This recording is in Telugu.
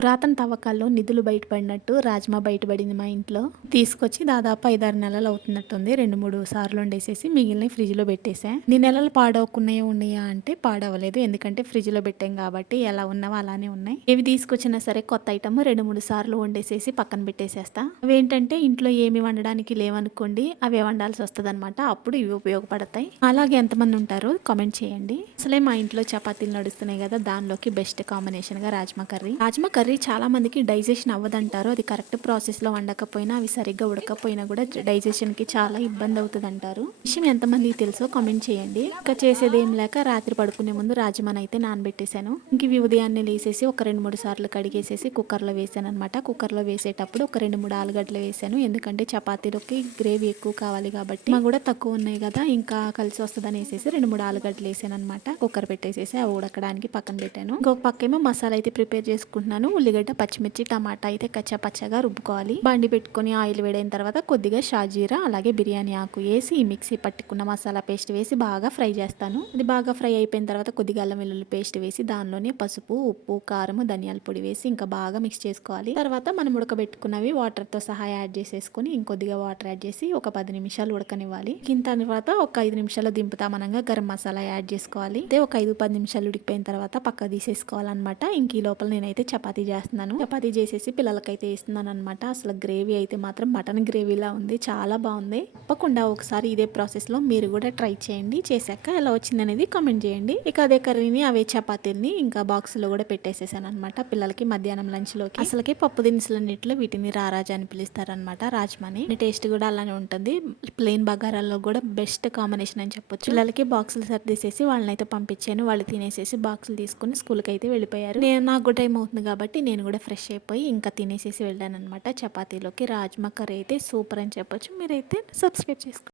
పురాతన తవ్వకాల్లో నిధులు బయటపడినట్టు రాజ్మా బయటపడింది మా ఇంట్లో. తీసుకొచ్చి దాదాపు 5-6 నెలలు అవుతున్నట్టుంది. 2-3 సార్లు వండేసేసి మిగిలినవి ఫ్రిడ్జ్‌లో పెట్టేసా. ఇన్ని నెలలు పాడవకున్నయే ఉన్నాయా అంటే పాడవలేదు. ఎందుకంటే ఫ్రిడ్జ్‌లో పెట్టాం కాబట్టి ఎలా ఉన్నవో అలానే ఉన్నాయి. ఏవి తీసుకొచ్చినా సరే కొత్త ఐటెమ్ 2-3 సార్లు వండేసేసి పక్కన పెట్టేసేస్తా. అవేంటంటే ఇంట్లో ఏమి వండడానికి లేవనుకోండి అవే వండాల్సి వస్తదనమాట. అప్పుడు ఇవి ఉపయోగపడతాయి. అలాగే ఎంతమంది ఉంటారో కామెంట్ చేయండి. అసలే మా ఇంట్లో చపాతీలు నడుస్తున్నాయి కదా, దానిలోకి బెస్ట్ కాంబినేషన్‌గా రాజ్మా కర్రీ. రాజ్మా కర్రీ చాలా మందికి డైజెషన్ అవ్వదంటారు. అది కరెక్ట్ ప్రాసెస్‌లో వండకపోయినా అవి సరిగ్గా ఉడకపోయినా కూడా డైజెషన్‌కి చాలా ఇబ్బంది అవుతదంటారు. విషయం ఎంతమందికి తెలుసో కామెంట్ చేయండి. ఇంకా చేసేది ఏం లేక రాత్రి పడుకునే ముందు రాజ్మాని అయితే నానబెట్టేశాను. ఇంక ఇవి ఉదయాన్నే లేసేసి ఒక 2-3 సార్లు కడిగేసేసి కుక్కర్‌లో వేసాననమాట. కుక్కర్‌లో వేసేటప్పుడు ఒక 2-3 ఆలుగడ్డలు వేసాను. ఎందుకంటే చపాతీలోకి గ్రేవీ ఎక్కువ కావాలి కాబట్టి మా కూడా తక్కువ ఉన్నాయి కదా, ఇంకా కలిసి వస్తదని వేసేసి 2-3 ఆలుగడ్డలు వేసాననమాట. కుక్కర్ పెట్టేసేసి అవి ఉడకడానికి పక్కన పెట్టాను. ఇంకొక పక్కేమో మసాలా అయితే ప్రిపేర్ చేసుకుంటున్నాను. ఉల్లిగడ్డ, పచ్చిమిర్చి, టమాటా అయితే కచ్చా పచ్చగా రుబ్బుకోవాలి. బండి పెట్టుకొని ఆయిల్ వేడైన తర్వాత కొద్దిగా షాజీరా అలాగే బిర్యానీ ఆకు వేసి ఈ మిక్సీ పట్టుకున్న మసాలా పేస్ట్ వేసి బాగా ఫ్రై చేస్తాను. అది బాగా ఫ్రై అయిపోయిన తర్వాత కొద్దిగా అల్లం వెల్లుల్లి పేస్ట్ వేసి దానిలోనే పసుపు, ఉప్పు, కారం, ధనియాల పొడి వేసి ఇంకా బాగా మిక్స్ చేసుకోవాలి. తర్వాత మనం ఉడకబెట్టుకున్నవి వాటర్ తో సహా యాడ్ చేసేసుకుని ఇంకొద్దిగా వాటర్ యాడ్ చేసి ఒక 10 నిమిషాలు ఉడకనివ్వాలి. ఇంత తర్వాత ఒక 5 నిమిషాలు దింపుతామనగా గరం మసాలా యాడ్ చేసుకోవాలి. అయితే ఒక 5-10 నిమిషాలు ఉడికిపోయిన తర్వాత పక్క తీసేసుకోవాలన్నమాట. ఇంక ఈ లోపల నేనైతే చపాతీ చేస్తున్నాను. చపాతీ చేసేసి పిల్లలకైతే వేస్తున్నాను అనమాట. అసలు గ్రేవీ అయితే మాత్రం మటన్ గ్రేవీలా ఉంది, చాలా బాగుంది. తప్పకుండా ఒకసారి ఇదే ప్రాసెస్ లో మీరు కూడా ట్రై చేయండి. చేశాక ఎలా వచ్చింది అనేది కామెంట్ చేయండి. ఇక అదే కర్రీని అవే చపాతీని ఇంకా బాక్స్ లో కూడా పెట్టేసేసాను అనమాట పిల్లలకి మధ్యాహ్నం లంచ్ లోకి. అసలుకి పప్పు దినుసులన్నిట్లో వీటిని రారాజా అని పిలుస్తారనమాట, రాజ్మాని. టేస్ట్ కూడా అలానే ఉంటుంది. ప్లెయిన్ బగారాల్లో కూడా బెస్ట్ కాంబినేషన్ అని చెప్పొచ్చు. పిల్లలకి బాక్సులు సర్దేసేసి వాళ్ళనైతే పంపించాను. వాళ్ళు తినేసేసి బాక్సులు తీసుకుని స్కూల్కి అయితే వెళ్ళిపోయారు. నాకు టైం అవుతుంది కాబట్టి నేను కూడా ఫ్రెష్ అయిపోయి ఇంకా తినేసేసి వెళ్ళాను అనమాట. చపాతీలోకి రాజ్మా కర్రీ అయితే సూపర్ అని చెప్పొచ్చు. మీరైతే సబ్స్క్రైబ్ చేసుకోండి.